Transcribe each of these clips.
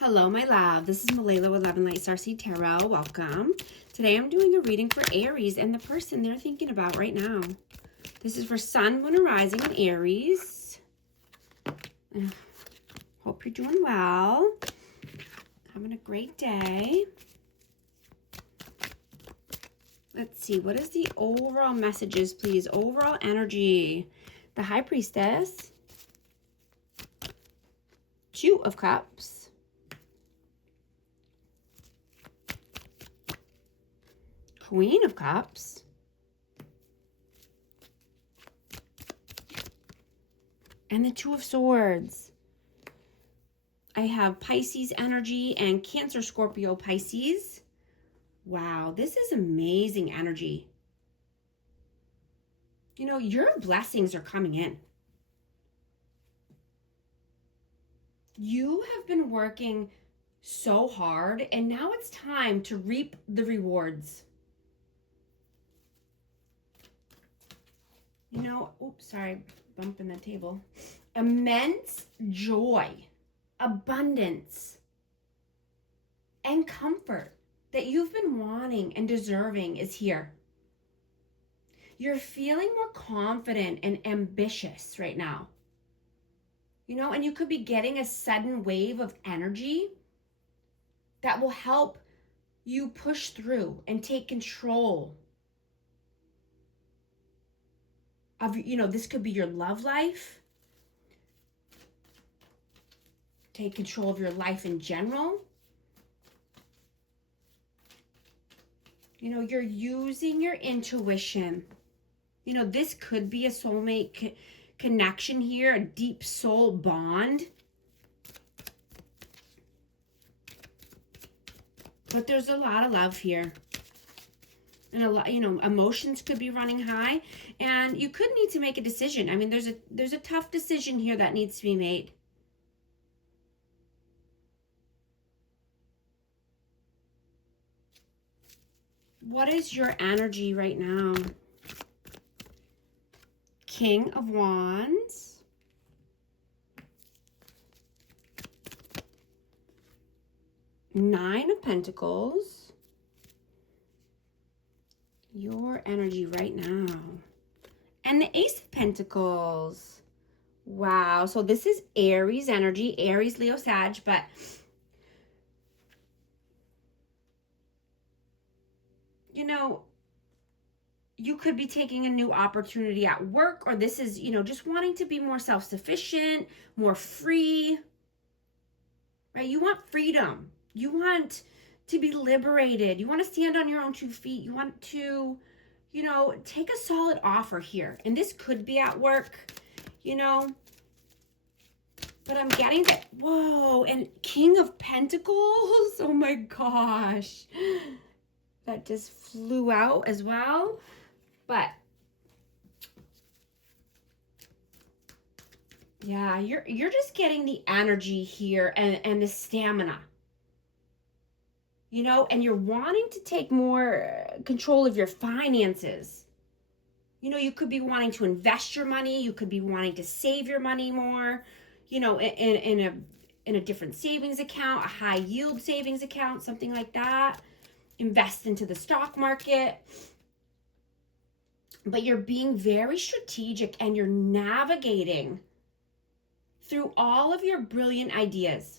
Hello, my love. This is Malayla with 11 Light Starseed Tarot. Welcome. Today I'm doing a reading for Aries and the person they're thinking about right now. This is for Sun, Moon, and Rising in Aries. Hope you're doing well. Having a great day. Let's see. What is the overall messages, please? Overall energy. The High Priestess. Two of Cups. Queen of Cups. And the Two of Swords. I have Pisces energy and Cancer, Scorpio, Pisces. Wow, this is amazing energy. You know, your blessings are coming in. You have been working so hard, and now it's time to reap the rewards. You know, oops, sorry, bumping the table. Immense joy, abundance, and comfort that you've been wanting and deserving is here. You're feeling more confident and ambitious right now. You know, and you could be getting a sudden wave of energy that will help you push through and take control of, you know, this could be your love life. Take control of your life in general. You know, you're using your intuition. You know, this could be a soulmate connection here, a deep soul bond. But there's a lot of love here. And a lot, you know, emotions could be running high, and you could need to make a decision. I mean, there's a tough decision here that needs to be made. What is your energy right now? King of Wands. Nine of Pentacles. Your energy right now. And the Ace of Pentacles. Wow. So this is Aries energy. Aries, Leo, Sag. But you know, you could be taking a new opportunity at work, or this is, you know, just wanting to be more self-sufficient, more free, right? You want freedom. You want to be liberated. You want to stand on your own 2 feet. You want to, you know, take a solid offer here. And this could be at work, you know, but I'm getting that, whoa, and King of Pentacles. Oh my gosh. That just flew out as well. But yeah, you're just getting the energy here and the stamina. You know, and you're wanting to take more control of your finances. You know, you could be wanting to invest your money. You could be wanting to save your money more, you know, in a different savings account, a high yield savings account, something like that. Invest into the stock market. But you're being very strategic and you're navigating through all of your brilliant ideas.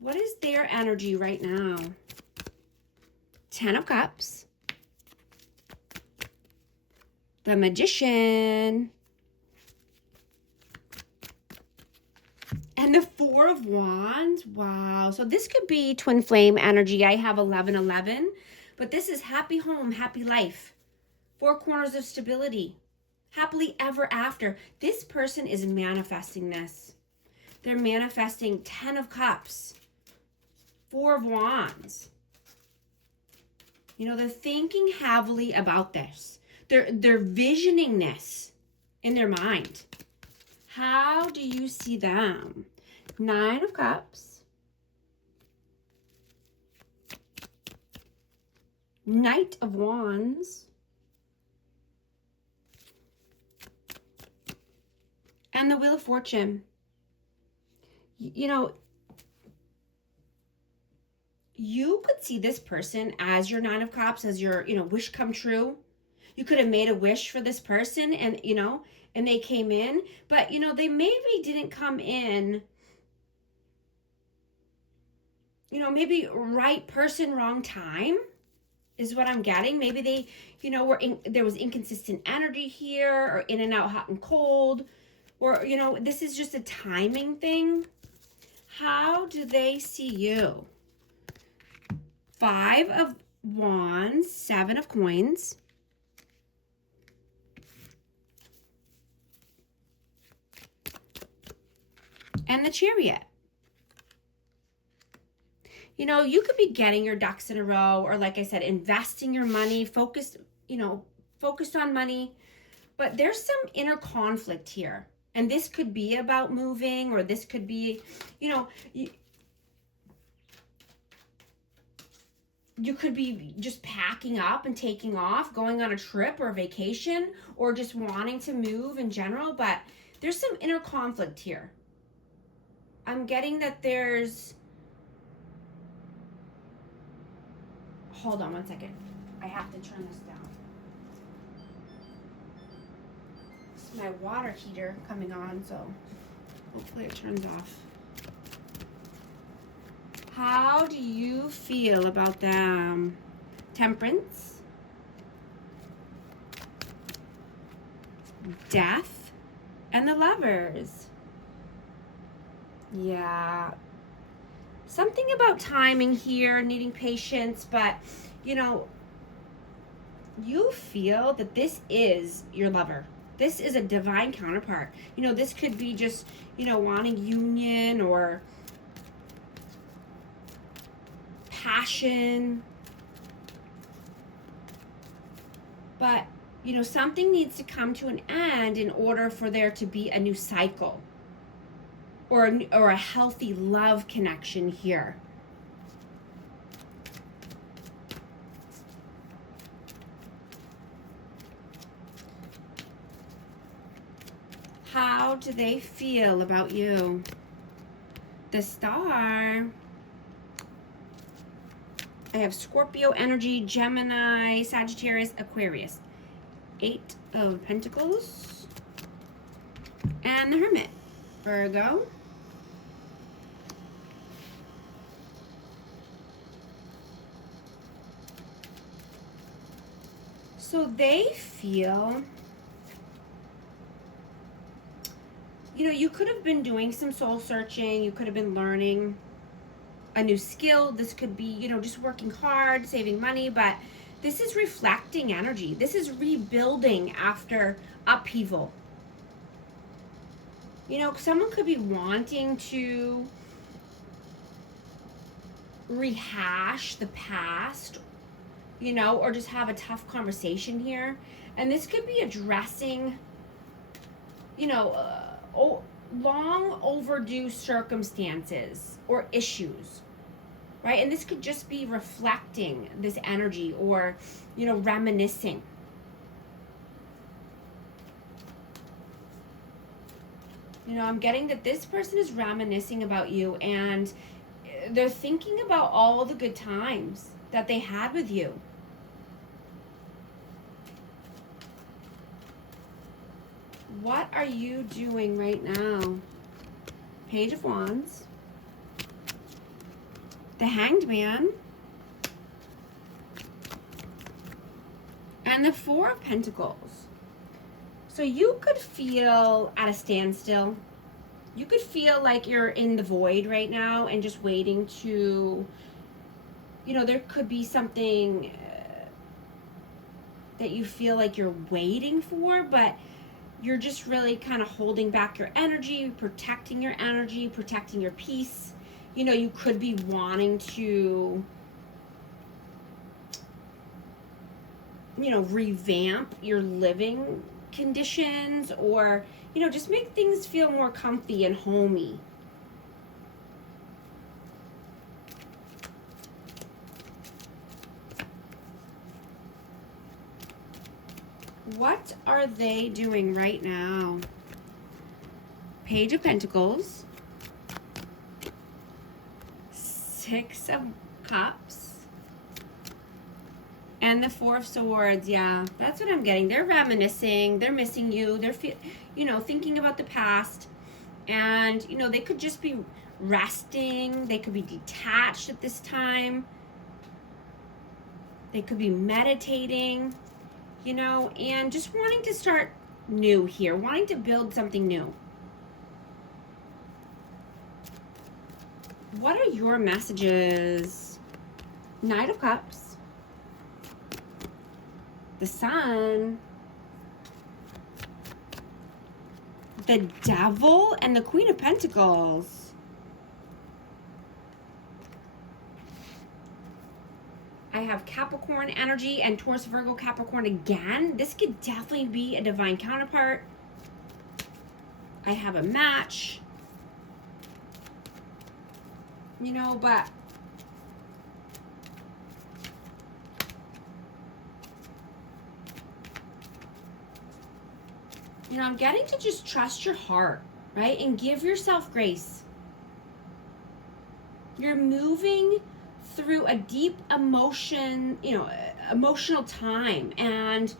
What is their energy right now? 10 of Cups. The Magician. And the Four of Wands. Wow. So this could be twin flame energy. I have 1111. But this is happy home, happy life. Four corners of stability. Happily ever after. This person is manifesting this. They're manifesting 10 of Cups. Four of Wands. You know, they're thinking heavily about this. They're visioning this in their mind. How do you see them? Nine of Cups. Knight of Wands. And the Wheel of Fortune. You know, you could see this person as your Nine of Cups, as your, wish come true. You could have made a wish for this person and, and they came in, but, they maybe didn't come in, maybe right person, wrong time is what I'm getting. Maybe they, there was inconsistent energy here, or in and out, hot and cold, or, this is just a timing thing. How do they see you? 5 of Wands, 7 of Coins. And the Chariot. You could be getting your ducks in a row, or like I said, investing your money, focused on money. But there's some inner conflict here. And this could be about moving, or this could be, you could be just packing up and taking off, going on a trip or a vacation, or just wanting to move in general. But there's some inner conflict here. I'm getting that there's... Hold on one second. I have to turn this down. It's my water heater coming on, so hopefully it turns off. How do you feel about them? Temperance. Death. And the Lovers. Yeah. Something about timing here, needing patience, but, you feel that this is your lover. This is a divine counterpart. This could be just, wanting union or passion. But, something needs to come to an end in order for there to be a new cycle. Or a healthy love connection here. How do they feel about you? The Star. I have Scorpio energy, Gemini, Sagittarius, Aquarius. 8 of Pentacles. And the Hermit. Virgo. So they feel, you could have been doing some soul searching. You could have been learning a new skill. This could be, just working hard, saving money, but this is reflecting energy. This is rebuilding after upheaval. Someone could be wanting to rehash the past, or just have a tough conversation here. And this could be addressing, long overdue circumstances or issues, right? And this could just be reflecting this energy, or, reminiscing. I'm getting that this person is reminiscing about you, and they're thinking about all the good times that they had with you. What are you doing right now? Page of Wands. The Hanged Man. And the 4 of Pentacles. So you could feel at a standstill. You could feel like you're in the void right now and just waiting to, there could be something that you feel like you're waiting for, but you're just really kind of holding back your energy, protecting your energy, protecting your peace. You could be wanting to, revamp your living conditions, or, just make things feel more comfy and homey. What are they doing right now? Page of Pentacles. Six of Cups. And the Four of Swords. Yeah, that's what I'm getting. They're reminiscing. They're missing you. They're, thinking about the past. And, they could just be resting. They could be detached at this time. They could be meditating, and just wanting to start new here, wanting to build something new. What are your messages? Knight of Cups, the Sun, the Devil, and the Queen of Pentacles. I have Capricorn energy and Taurus, Virgo, Capricorn again. This could definitely be a divine counterpart. I have a match. But I'm getting to just trust your heart, right? And give yourself grace. You're moving through a deep emotional time, and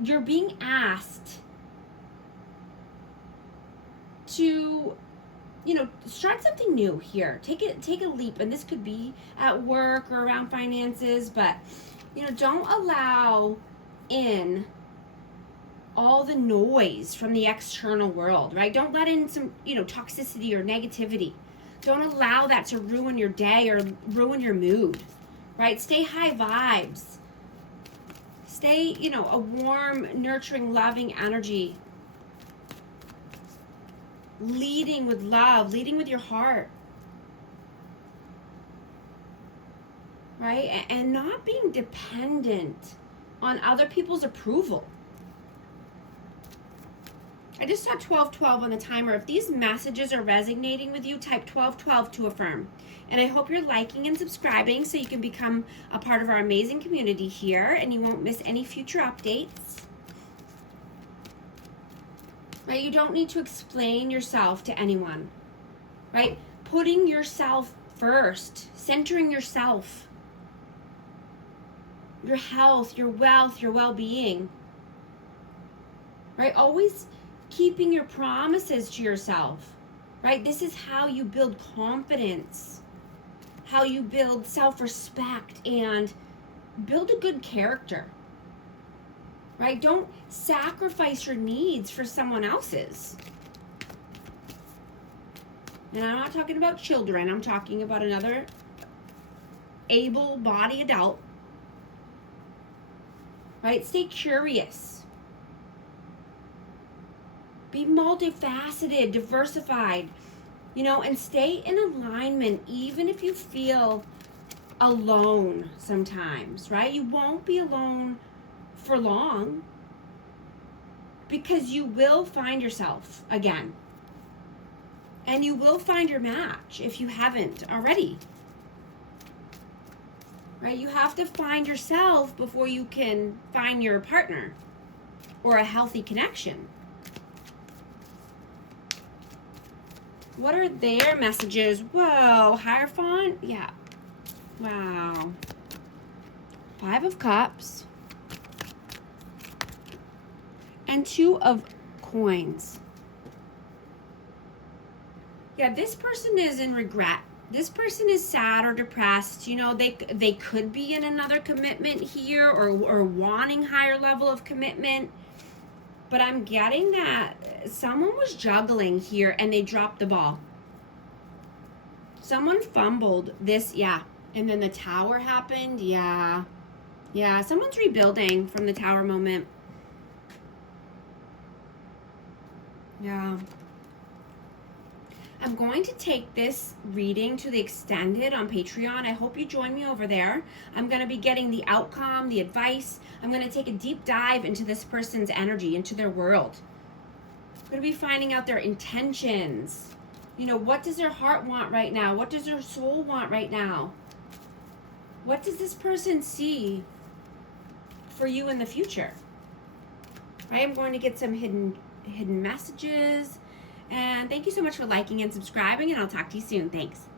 you're being asked to start something new here. Take a leap, and this could be at work or around finances, but don't allow in all the noise from the external world, right? Don't let in some toxicity or negativity. Don't allow that to ruin your day or ruin your mood, right? Stay high vibes. Stay, a warm, nurturing, loving energy. Leading with love, leading with your heart, right? And not being dependent on other people's approval. I just saw 1212 on the timer. If these messages are resonating with you, type 1212 to affirm. And I hope you're liking and subscribing so you can become a part of our amazing community here and you won't miss any future updates. Right? You don't need to explain yourself to anyone, right? Putting yourself first, centering yourself, your health, your wealth, your well-being, right? Always keeping your promises to yourself, right? This is how you build confidence, how you build self-respect, and build a good character. Right? Don't sacrifice your needs for someone else's. And I'm not talking about children. I'm talking about another able-bodied adult. Right? Stay curious. Be multifaceted, diversified, and stay in alignment even if you feel alone sometimes, right? You won't be alone for long, because you will find yourself again, and you will find your match if you haven't already, right? You have to find yourself before you can find your partner or a healthy connection. What are their messages? Whoa, Hierophant, yeah, wow. 5 of Cups and 2 of Coins. Yeah, this person is in regret. This person is sad or depressed. They could be in another commitment here or wanting higher level of commitment. But I'm getting that someone was juggling here and they dropped the ball. Someone fumbled this, yeah. And then the Tower happened, yeah. Yeah, someone's rebuilding from the Tower moment. Yeah. I'm going to take this reading to the extended on Patreon. I hope you join me over there. I'm going to be getting the outcome, the advice. I'm going to take a deep dive into this person's energy, into their world. I'm going to be finding out their intentions. What does their heart want right now? What does their soul want right now? What does this person see for you in the future? I am going to get some hidden messages. And thank you so much for liking and subscribing, and I'll talk to you soon. Thanks.